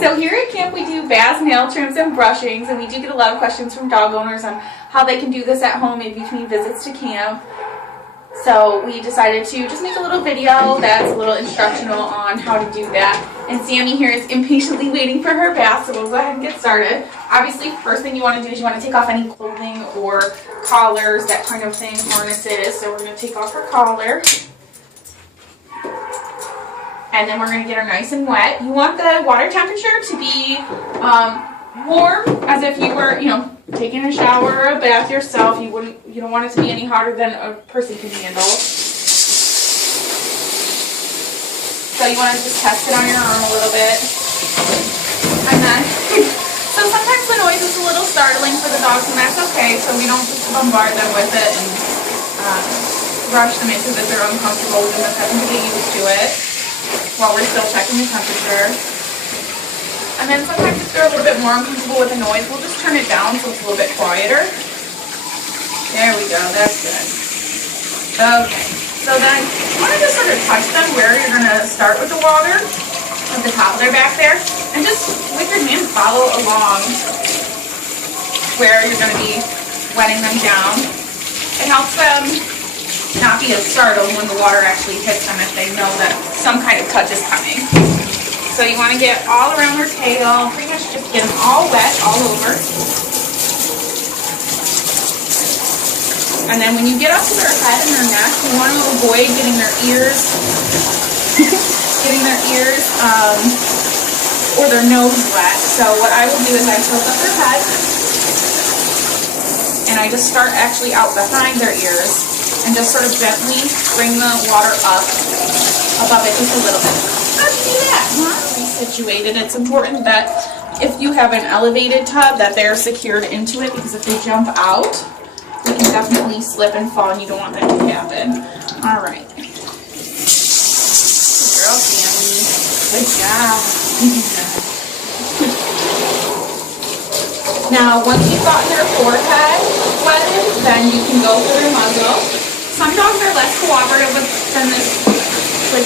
So here at camp we do baths, nail trims, and brushings, and we do get a lot of questions from dog owners on how they can do this at home in between visits to camp. So we decided to just make a little video that's a little instructional on how to do that. And Sammy here is impatiently waiting for her bath, so we'll go ahead and get started. Obviously, first thing you want to do is you want to take off any clothing or collars, that kind of thing, harnesses. So we're going to take off her collar. And then we're going to get her nice and wet. You want the water temperature to be warm, as if you were, taking a shower or a bath yourself. You don't want it to be any hotter than a person can handle. So you want to just test it on your arm a little bit. And then, so sometimes the noise is a little startling for the dogs, and that's okay. So we don't just bombard them with it and rush them into it if they're uncomfortable. We just have them to get used to it while we're still checking the temperature. And then sometimes if they're a little bit more uncomfortable with the noise, we'll just turn it down so it's a little bit quieter. There we go, that's good. Okay, so then you want to just sort of touch them where you're going to start with the water, at the top of their back there, and just with your hand follow along where you're going to be wetting them down. It helps them not be as startled when the water actually hits them if they know that some kind of touch is coming. So you want to get all around their tail, pretty much just get them all wet all over. And then when you get up to their head and their neck, you want to avoid getting their ears, or their nose wet. So what I will do is I tilt up their head, and I just start actually out behind their ears, and just sort of gently bring the water up above it just a little bit. How do you do that? Situated. It's important that if you have an elevated tub that they're secured into it, because if they jump out, they can definitely slip and fall, and you don't want that to happen. All right. Good girl, Sammy. Good job. Now, once you've gotten their forehead wetted, then you can go for their muzzle. Some dogs are less cooperative with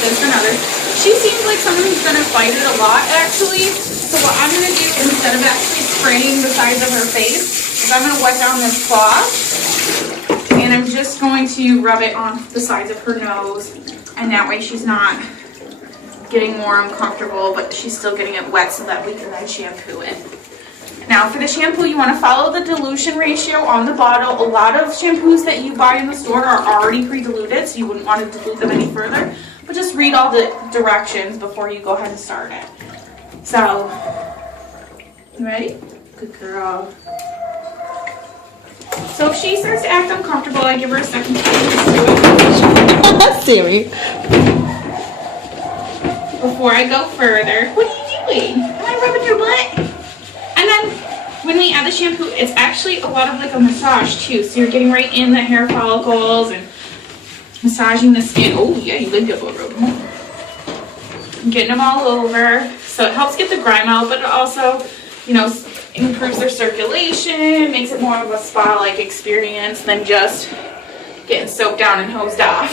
this than others. She seems like someone who's going to fight it a lot, actually. So what I'm going to do, instead of actually spraying the sides of her face, is I'm going to wet down this cloth, and I'm just going to rub it on the sides of her nose, and that way she's not getting more uncomfortable, but she's still getting it wet so that we can then shampoo it. Now for the shampoo, you want to follow the dilution ratio on the bottle. A lot of shampoos that you buy in the store are already pre-diluted, so you wouldn't want to dilute them any further. But just read all the directions before you go ahead and start it. So, you ready? Good girl. So if she starts to act uncomfortable, I give her a second to do it. Siri. Before I go further, what are you doing? Am I rubbing your butt? And then when we add the shampoo, it's actually a lot of like a massage too. So you're getting right in the hair follicles and massaging the skin. Oh yeah, you look good, bro. Getting them all over. So it helps get the grime out, but it also, improves their circulation, makes it more of a spa-like experience than just getting soaked down and hosed off.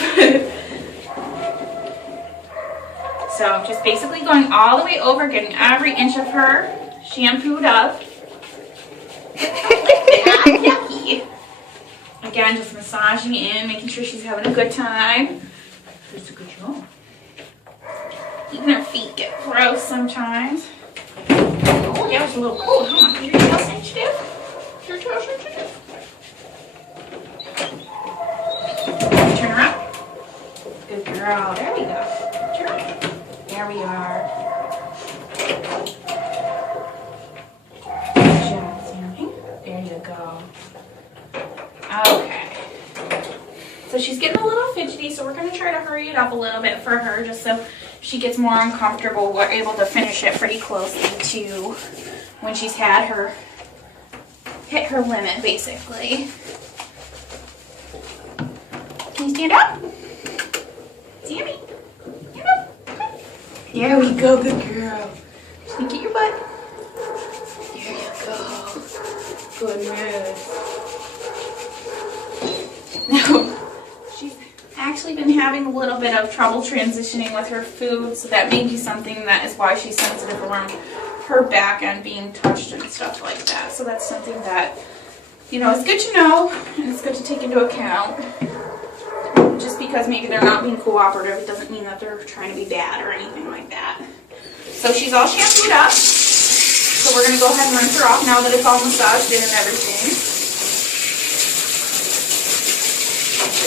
So just basically going all the way over, getting every inch of her shampooed up. Yucky. Again, just massaging in, making sure she's having a good time. That's a good job. Even her feet get gross sometimes. Oh, yeah, it's a little cold, huh? Your tail sensitive? Your tail sensitive? Turn around. Good girl. There we go. Turn. There we are. Good job, Sammy. There you go. Okay. So she's getting a little fidgety, so we're going to try to hurry it up a little bit for her just so she gets more uncomfortable. We're able to finish it pretty closely to when she's hit her limit, basically. Can you stand up? Sammy, stand up. There we go, good girl. Just gonna get your butt. There you go. Good move. Now, she's actually been having a little bit of trouble transitioning with her food, so that may be something that is why she's sensitive around her back end being touched and stuff like that. So that's something that, you know, it's good to know and it's good to take into account. Just because maybe they're not being cooperative, it doesn't mean that they're trying to be bad or anything like that. So she's all shampooed up. So we're going to go ahead and rinse her off now that it's all massaged in and everything.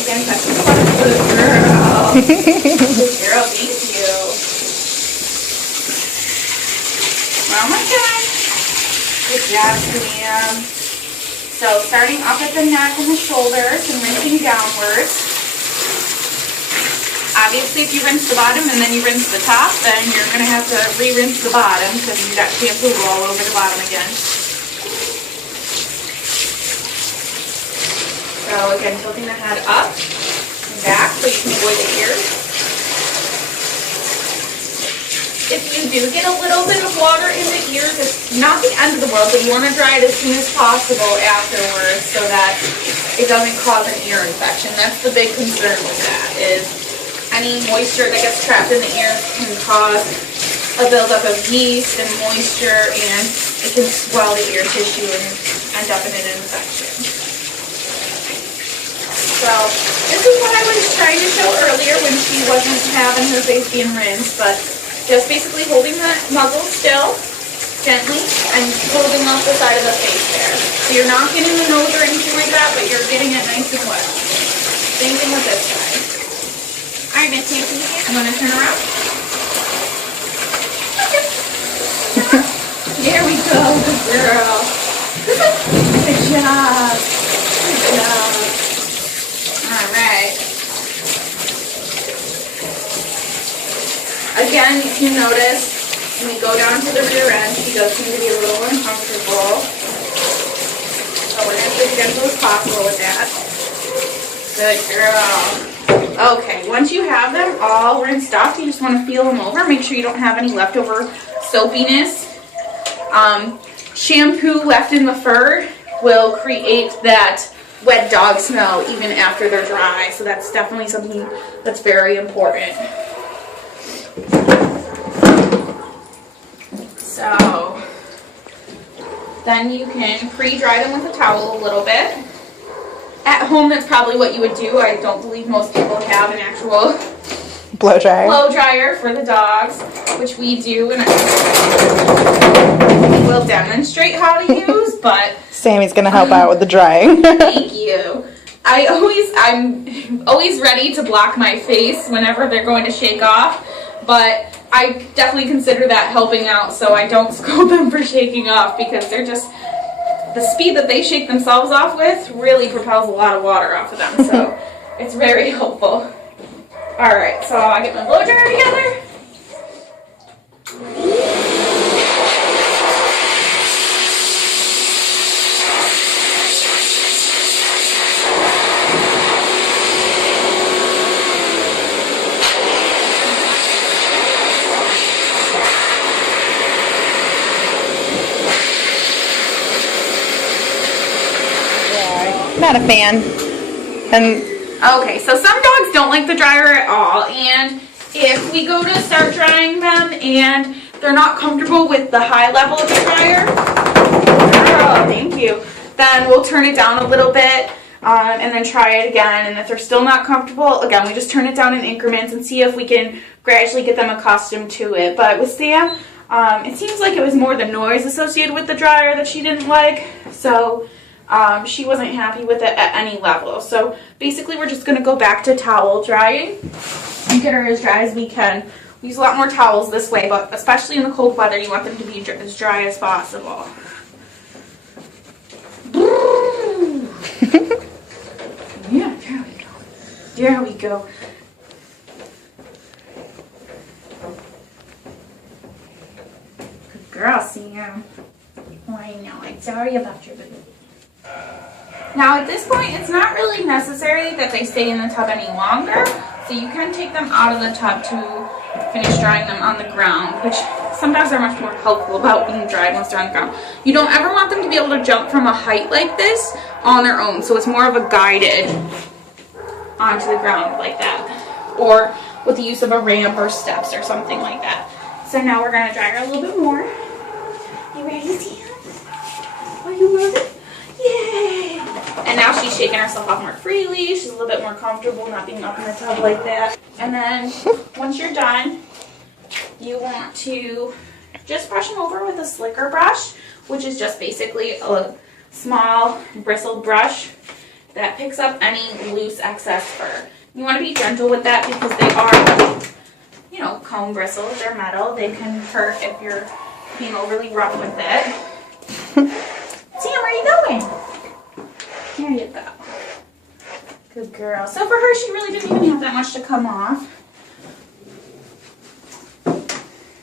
Again, that's a good girl. Good girl, thank you. Well, my God. Good job, Sam. So starting up at the neck and the shoulders and rinsing downwards. Obviously, if you rinse the bottom and then you rinse the top, then you're going to have to re-rinse the bottom because you got shampoo all over the bottom again. So again, tilting the head up and back so you can avoid the ears. If you do get a little bit of water in the ears, it's not the end of the world, but you want to dry it as soon as possible afterwards so that it doesn't cause an ear infection. That's the big concern with that, is any moisture that gets trapped in the ears can cause a buildup of yeast and moisture, and it can swell the ear tissue and end up in an infection. So this is what I was trying to show earlier when she wasn't having her face being rinsed, but just basically holding the muzzle still, gently, and holding off the side of the face there. So you're not getting the nose or anything like that, but you're getting it nice and wet. Same thing with this side. All right, Miss Nancy, I'm going to turn around. There we go, good girl. Good job. Good job. All right. Again, if you notice, when we go down to the rear end, she does seem to be a little uncomfortable. So we're going to be as gentle as possible with that. Good girl. Okay, once you have them all rinsed off, you just want to feel them over. Make sure you don't have any leftover soapiness. Shampoo left in the fur will create that wet dog smell even after they're dry. So that's definitely something that's very important. So then you can pre-dry them with a towel a little bit. At home, that's probably what you would do. I don't believe most people have an actual blow dryer for the dogs, which we do, and I will demonstrate how to use, but Sammy's gonna help out with the drying. Thank you. I'm always ready to block my face whenever they're going to shake off, but I definitely consider that helping out, so I don't scold them for shaking off, because they're just, the speed that they shake themselves off with really propels a lot of water off of them, so it's very helpful. Alright, so I get my blow dryer together. Not a fan. And okay, so some dogs don't like the dryer at all, and if we go to start drying them and they're not comfortable with the high level of the dryer, thank you, then we'll turn it down a little bit and then try it again. And if they're still not comfortable, again, we just turn it down in increments and see if we can gradually get them accustomed to it. But with Sam, it seems like it was more the noise associated with the dryer that she didn't like, so she wasn't happy with it at any level. So basically we're just going to go back to towel drying and get her as dry as we can. We use a lot more towels this way, but especially in the cold weather, you want them to be as dry as possible. Yeah, there we go. There we go. Good girl, Sam. Oh, I know. I'm sorry about your baby. Now at this point, it's not really necessary that they stay in the tub any longer, so you can take them out of the tub to finish drying them on the ground, which sometimes are much more helpful about being dried once they're on the ground. You don't ever want them to be able to jump from a height like this on their own, so it's more of a guided onto the ground like that, or with the use of a ramp or steps or something like that. So now we're going to dry her a little bit more. You ready, Sam? Are you ready? Yay! And now she's shaking herself off more freely. She's a little bit more comfortable not being up in the tub like that. And then once you're done, you want to just brush them over with a slicker brush, which is just basically a small bristled brush that picks up any loose excess fur. You want to be gentle with that because they are, you know, comb bristles. They're metal. They can hurt if you're being overly rough with it. Sam, where are you going? There you go. Good girl. So for her, she really didn't even have that much to come off.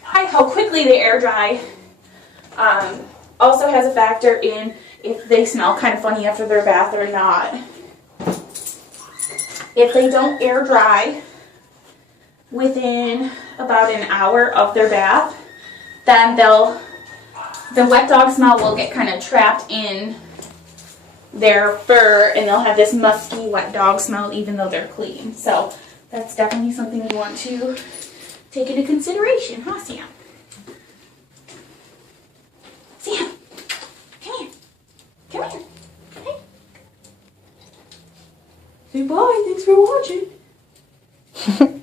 How quickly they air dry also has a factor in if they smell kind of funny after their bath or not. If they don't air dry within about an hour of their bath, then the wet dog smell will get kind of trapped in their fur and they'll have this musky wet dog smell even though they're clean. So that's definitely something you want to take into consideration, huh, Sam? Sam, come here. Come here. Hey. Say bye. Thanks for watching.